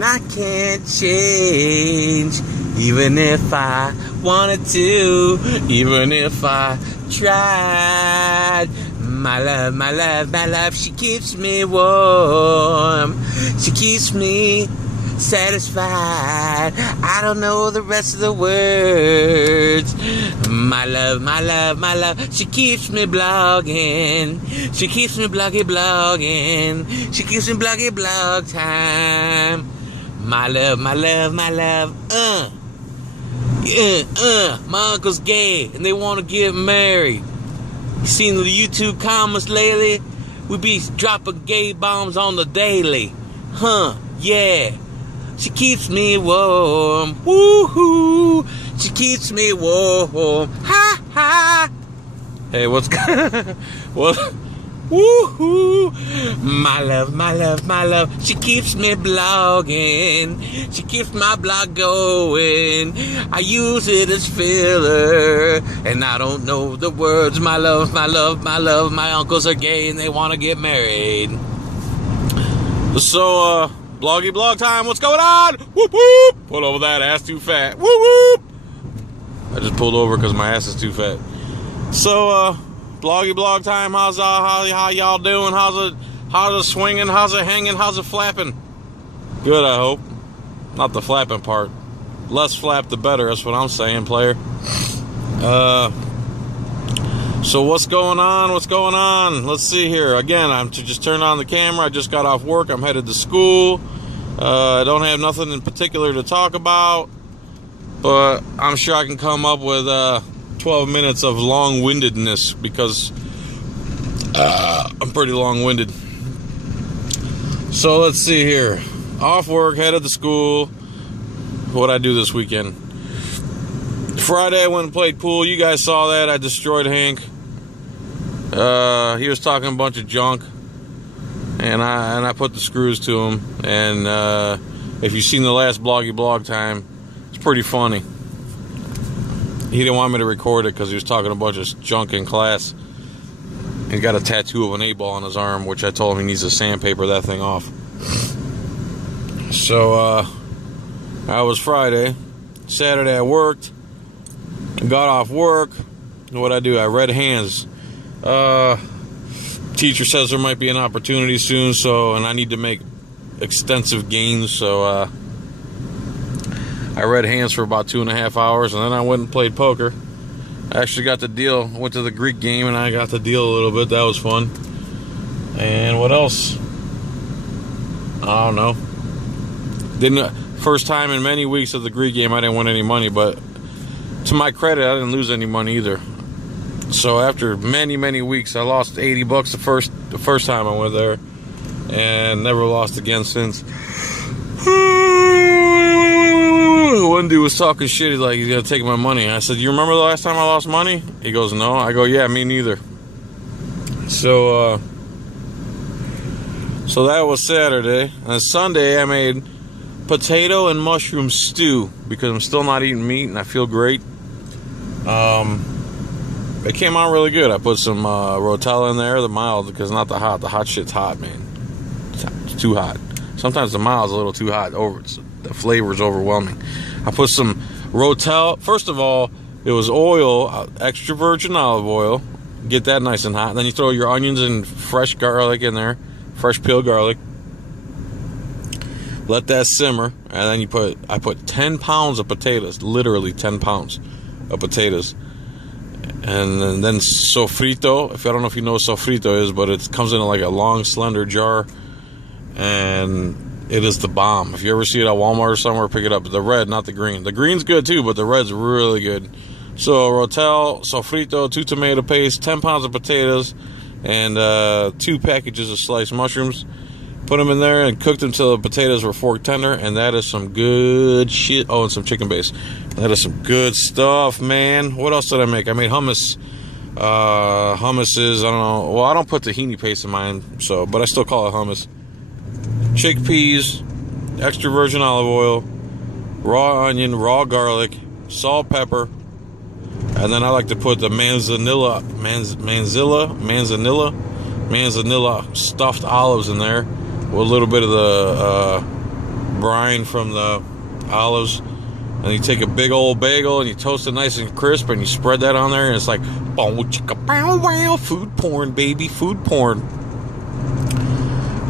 I can't change, even if I wanted to, even if I tried. My love, my love, my love, she keeps me warm. She keeps me satisfied. I don't know the rest of the words. My love, my love, my love, she keeps me blogging. She keeps me blogging. She keeps me blogging blog time. My love, my love, my love, my uncle's gay and they want to get married. You seen the YouTube comments lately? We be dropping gay bombs on the daily. Yeah. She keeps me warm. Woohoo. She keeps me warm. Ha ha. Hey, what's good? What? Woohoo! My love, my love, my love. She keeps me blogging. She keeps my blog going. I use it as filler. And I don't know the words. My love, my love, my love. My uncles are gay and they want to get married. So, Bloggy blog time. What's going on? Whoop whoop! Pull over that ass too fat. Whoop whoop! I just pulled over because my ass is too fat. So, Bloggy blog time. How y'all doing? How's it swinging? How's it hanging? How's it flapping? Good, I hope. Not the flapping part. Less flap, the better. That's what I'm saying, player. So what's going on? What's going on? Let's see here. Again, I'm just turned on the camera. I just got off work. I'm headed to school. I don't have nothing in particular to talk about, but I'm sure I can come up with 12 minutes of long-windedness because I'm pretty long-winded. So let's see here. Off work, headed to school. What'd I do this weekend? Friday I went and played pool. You guys saw that. I destroyed Hank. He was talking a bunch of junk, and I put the screws to him. And if you've seen the last Bloggy blog time, it's pretty funny. He didn't want me to record it because he was talking a bunch of junk in class. He got a tattoo of an 8-ball on his arm, which I told him he needs to sandpaper that thing off. So that was Friday. Saturday I worked. Got off work. What'd I do? I read hands. Teacher says there might be an opportunity soon, and I need to make extensive gains, so I read hands for about 2.5 hours, and then I went and played poker. I actually got the deal. Went to the Greek game, and I got the deal a little bit. That was fun. And what else? I don't know. First time in many weeks of the Greek game, I didn't win any money, but to my credit, I didn't lose any money either. So after many, many weeks, I lost $80 the first time I went there, and never lost again since. One dude was talking shit. He's like, he's gonna take my money. I said, you remember the last time I lost money? He goes, no. I go, yeah, me neither. So that was Saturday. And Sunday I made potato and mushroom stew because I'm still not eating meat and I feel great. It came out really good. I put some Rotella in there, the mild, because not the hot. The hot shit's hot, man. It's too hot. Sometimes the mild's a little too hot. The flavor's overwhelming. I put some Rotella. First of all, it was oil, extra virgin olive oil. Get that nice and hot. And then you throw your onions and fresh garlic in there, fresh peeled garlic. Let that simmer, and then I put 10 pounds of potatoes, literally 10 pounds of potatoes. And then sofrito. I don't know if you know what sofrito is, but it comes in like a long, slender jar. And it is the bomb. If you ever see it at Walmart or somewhere, pick it up. The red, not the green. The green's good too, but the red's really good. So Rotel, sofrito, 2 tomato paste, 10 pounds of potatoes, and 2 packages of sliced mushrooms. Put them in there and cooked them till the potatoes were fork tender, and that is some good shit. Oh, and some chicken base. That is some good stuff, man. What else did I make? I made hummus. Hummus is, I don't know. Well, I don't put tahini paste in mine, but I still call it hummus. Chickpeas, extra virgin olive oil, raw onion, raw garlic, salt, pepper, and then I like to put the manzanilla stuffed olives in there with a little bit of the brine from the olives, and you take a big old bagel and you toast it nice and crisp, and you spread that on there, and it's like, bow chicka bow wow, food porn, baby, food porn.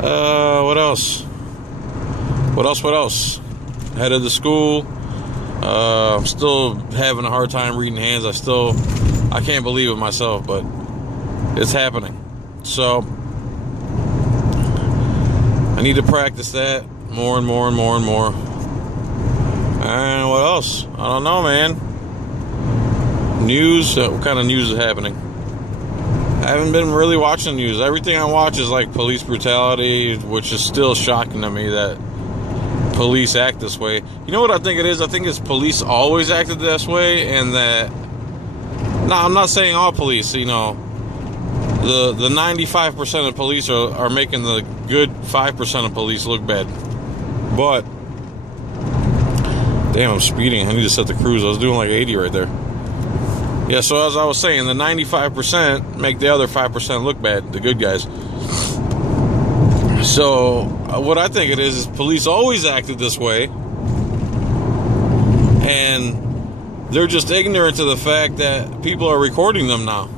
What else? What else? Headed to school. I'm still having a hard time reading hands. I can't believe it myself, but it's happening. So I need to practice that more and more and more and more. And what else? I don't know, man. News. What kind of news is happening? I haven't been really watching the news. Everything I watch is like police brutality, which is still shocking to me that police act this way. You know what I think it is? I think it's police always acted this way, and that... No, I'm not saying all police, you know. The 95% of police are making the good 5% of police look bad. But... Damn, I'm speeding. I need to set the cruise. I was doing like 80 right there. Yeah, so as I was saying, the 95% make the other 5% look bad, the good guys. So, what I think it is police always acted this way, and they're just ignorant to the fact that people are recording them now.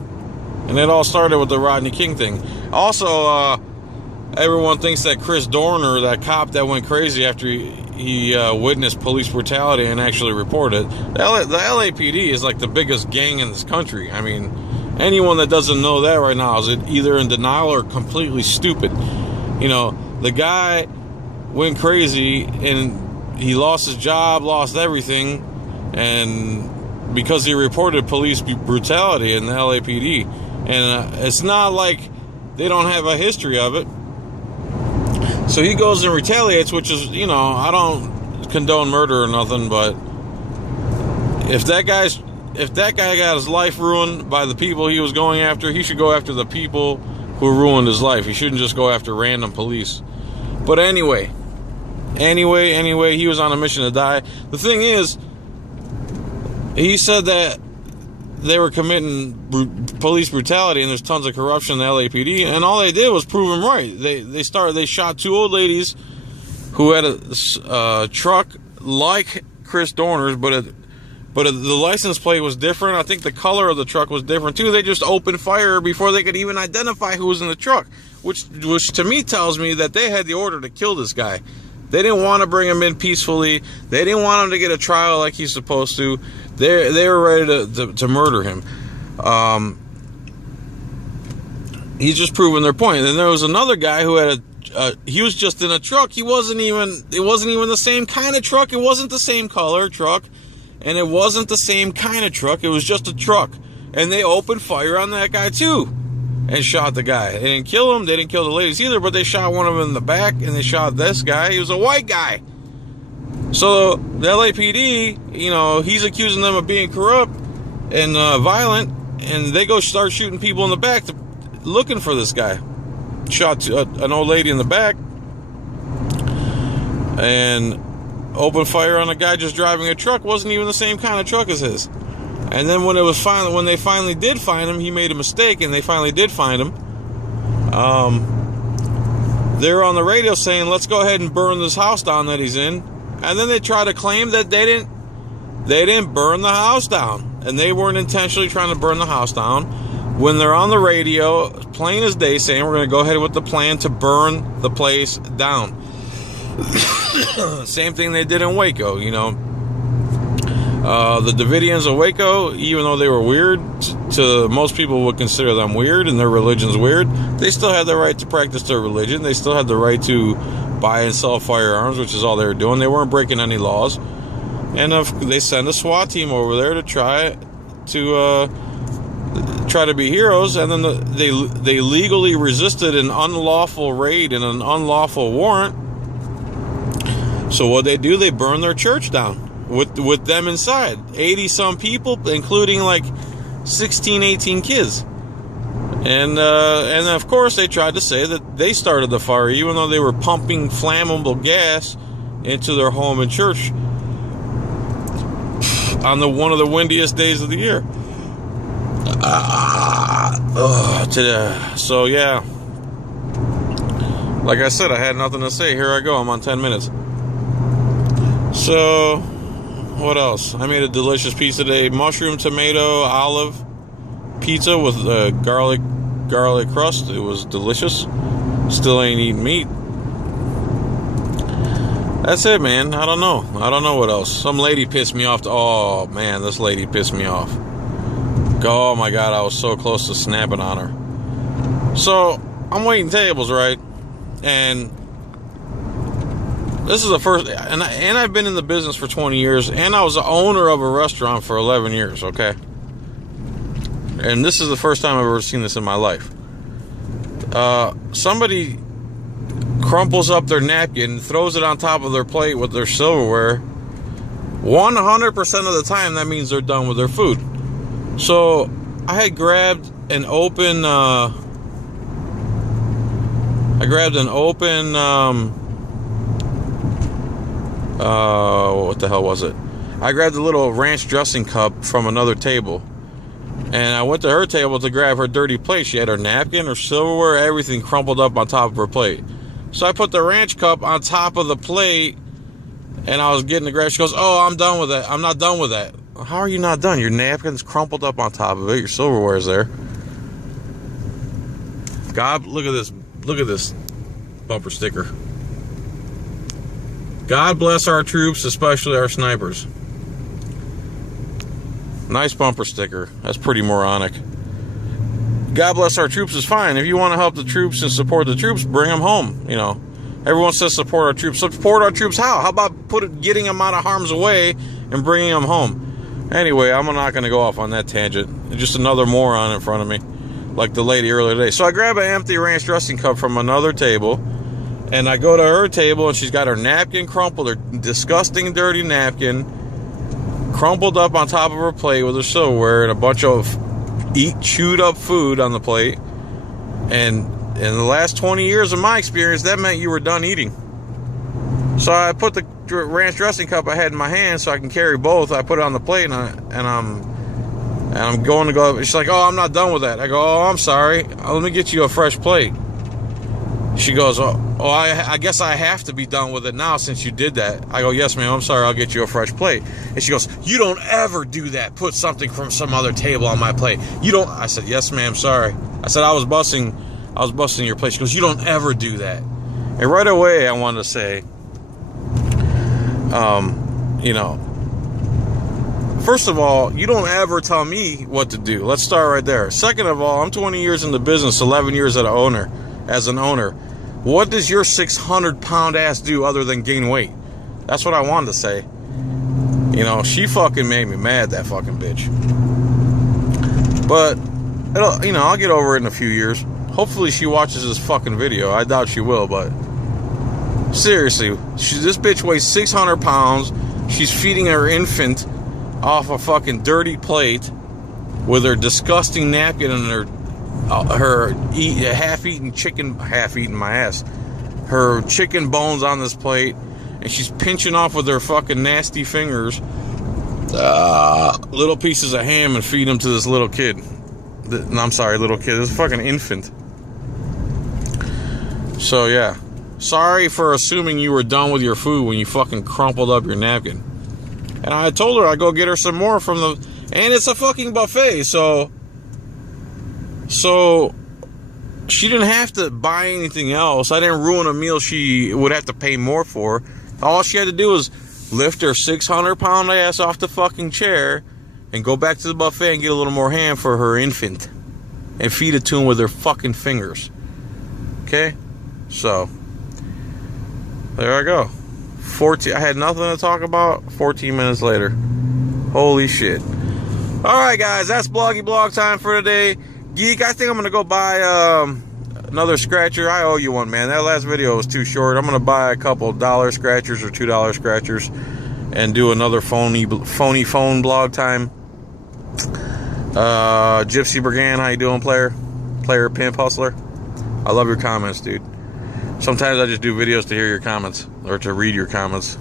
And it all started with the Rodney King thing. Also, everyone thinks that Chris Dorner, that cop that went crazy after he witnessed police brutality and actually reported it. The LAPD is like the biggest gang in this country. I mean, anyone that doesn't know that right now is either in denial or completely stupid. You know, the guy went crazy and he lost his job, lost everything, and because he reported police brutality in the LAPD. And it's not like they don't have a history of it. So he goes and retaliates, which is, you know, I don't condone murder or nothing, but if that guy got his life ruined by the people he was going after, he should go after the people who ruined his life. He shouldn't just go after random police. But anyway, he was on a mission to die. The thing is, he said that they were committing police brutality and there's tons of corruption in the LAPD, and all they did was prove him right. They shot two old ladies who had a truck like Chris Dorner's, but the license plate was different. I think the color of the truck was different too. They just opened fire before they could even identify who was in the truck, which to me tells me that they had the order to kill this guy. They didn't want to bring him in peacefully. They didn't want him to get a trial like he's supposed to. They were ready to murder him. He's just proving their point. And there was another guy who had he was just in a truck. It wasn't even the same kind of truck. It wasn't the same color truck, and it wasn't the same kind of truck. It was just a truck, and they opened fire on that guy too, and shot the guy. They didn't kill him. They didn't kill the ladies either, but they shot one of them in the back, and they shot this guy. He was a white guy. So the LAPD, you know, he's accusing them of being corrupt and violent, and they go start shooting people in the back looking for this guy. Shot an old lady in the back and opened fire on a guy just driving a truck. Wasn't even the same kind of truck as his. And then when they finally did find him, he made a mistake, and they finally did find him. They were on the radio saying, "Let's go ahead and burn this house down that he's in." And then they try to claim that they didn't burn the house down, and they weren't intentionally trying to burn the house down. When they're on the radio, plain as day, saying we're going to go ahead with the plan to burn the place down. Same thing they did in Waco, you know. The Davidians of Waco, even though they were weird, to most people would consider them weird and their religion's weird, they still had the right to practice their religion. They still had the right to buy and sell firearms, which is all they were doing. They weren't breaking any laws. And they sent a SWAT team over there to try to be heroes, and then they legally resisted an unlawful raid and an unlawful warrant. So what they do, they burn their church down with them inside. 80-some people, including like 16, 18 kids. And of course they tried to say that they started the fire, even though they were pumping flammable gas into their home and church on one of the windiest days of the year. So yeah, like I said, I had nothing to say. Here I go. I'm on 10 minutes. So, what else? I made a delicious pizza today. Mushroom, tomato, olive pizza with garlic crust. It was delicious. Still ain't eating meat. That's it, man. I don't know what else. Some lady pissed me off. Oh, man, this lady pissed me off. Oh, my God, I was so close to snapping on her. So, I'm waiting tables, right? And this is the first... And I've been in the business for 20 years, and I was the owner of a restaurant for 11 years, okay? And this is the first time I've ever seen this in my life. Somebody crumples up their napkin, throws it on top of their plate with their silverware. 100% of the time, that means they're done with their food. So I had grabbed an open what the hell was it? I grabbed a little ranch dressing cup from another table, and I went to her table to grab her dirty plate. She had her napkin, her silverware, everything crumpled up on top of her plate. So I put the ranch cup on top of the plate, and I was getting to grab. She goes, "Oh, I'm done with that. I'm not done with that." How are you not done? Your napkin's crumpled up on top of it. Your silverware's there. God, look at this. Look at this bumper sticker. God bless our troops, especially our snipers. Nice bumper sticker. That's pretty moronic. God bless our troops is fine. If you want to help the troops and support the troops, bring them home. You know, everyone says support our troops. Support our troops how? How about getting them out of harm's way and bringing them home? Anyway, I'm not going to go off on that tangent. Just another moron in front of me, like the lady earlier today. So I grab an empty ranch dressing cup from another table, and I go to her table, and she's got her napkin crumpled, her disgusting, dirty napkin, crumpled up on top of her plate with her silverware and a bunch of chewed up food on the plate. And in the last 20 years of my experience, that meant you were done eating. So I put the ranch dressing cup I had in my hand so I can carry both. I put it on the plate, and I'm going to go. She's like, "Oh, I'm not done with that." I go, "Oh, I'm sorry. Let me get you a fresh plate." She goes, I guess I have to be done with it now since you did that." I go, "Yes, ma'am, I'm sorry, I'll get you a fresh plate." And she goes, "You don't ever do that. Put something from some other table on my plate. You don't." I said, "Yes, ma'am, sorry." I said, I was busting your plate." She goes, "You don't ever do that." And right away, I wanted to say, you know, first of all, you don't ever tell me what to do. Let's start right there. Second of all, I'm 20 years in the business, 11 years as an owner. What does your 600-pound ass do other than gain weight? That's what I wanted to say. You know, she fucking made me mad, that fucking bitch. But, I'll get over it in a few years. Hopefully she watches this fucking video. I doubt she will, but seriously, this bitch weighs 600 pounds. She's feeding her infant off a fucking dirty plate with her disgusting napkin and her half-eaten chicken bones on this plate, and she's pinching off with her fucking nasty fingers little pieces of ham and feed them to this little kid. Little kid. This fucking infant. So yeah, sorry for assuming you were done with your food when you fucking crumpled up your napkin. And I told her I'd go get her some more and it's a fucking buffet, so she didn't have to buy anything else. I didn't ruin a meal she would have to pay more for. All she had to do was lift her 600-pound ass off the fucking chair and go back to the buffet and get a little more ham for her infant and feed it to him with her fucking fingers. Okay? So, there I go. I had nothing to talk about. 14 minutes later. Holy shit. Alright, guys, that's Bloggy Blog time for today. Geek, I think I'm going to go buy another scratcher. I owe you one, man. That last video was too short. I'm going to buy a couple $1 scratchers or $2 scratchers and do another phony phone blog time. Gypsy Brigand, how you doing, player, pimp, hustler? I love your comments, dude. Sometimes I just do videos to hear your comments or to read your comments.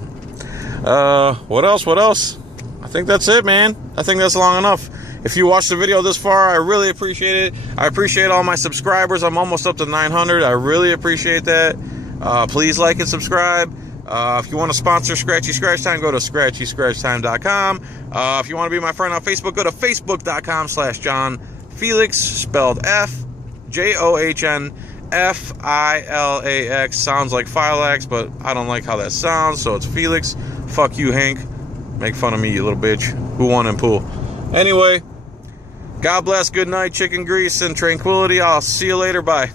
What else? I think that's it, man. I think that's long enough. If you watched the video this far, I really appreciate it. I appreciate all my subscribers. I'm almost up to 900. I really appreciate that. Please like and subscribe. If you want to sponsor Scratchy Scratch Time, go to scratchyscratchtime.com. If you want to be my friend on Facebook, go to facebook.com/John Filax, spelled F-J-O-H-N-F-I-L-A-X. Sounds like Filax, but I don't like how that sounds, so it's Filax. Fuck you, Hank. Make fun of me, you little bitch. Who won in pool? Anyway, God bless, good night, chicken grease, and tranquility. I'll see you later. Bye.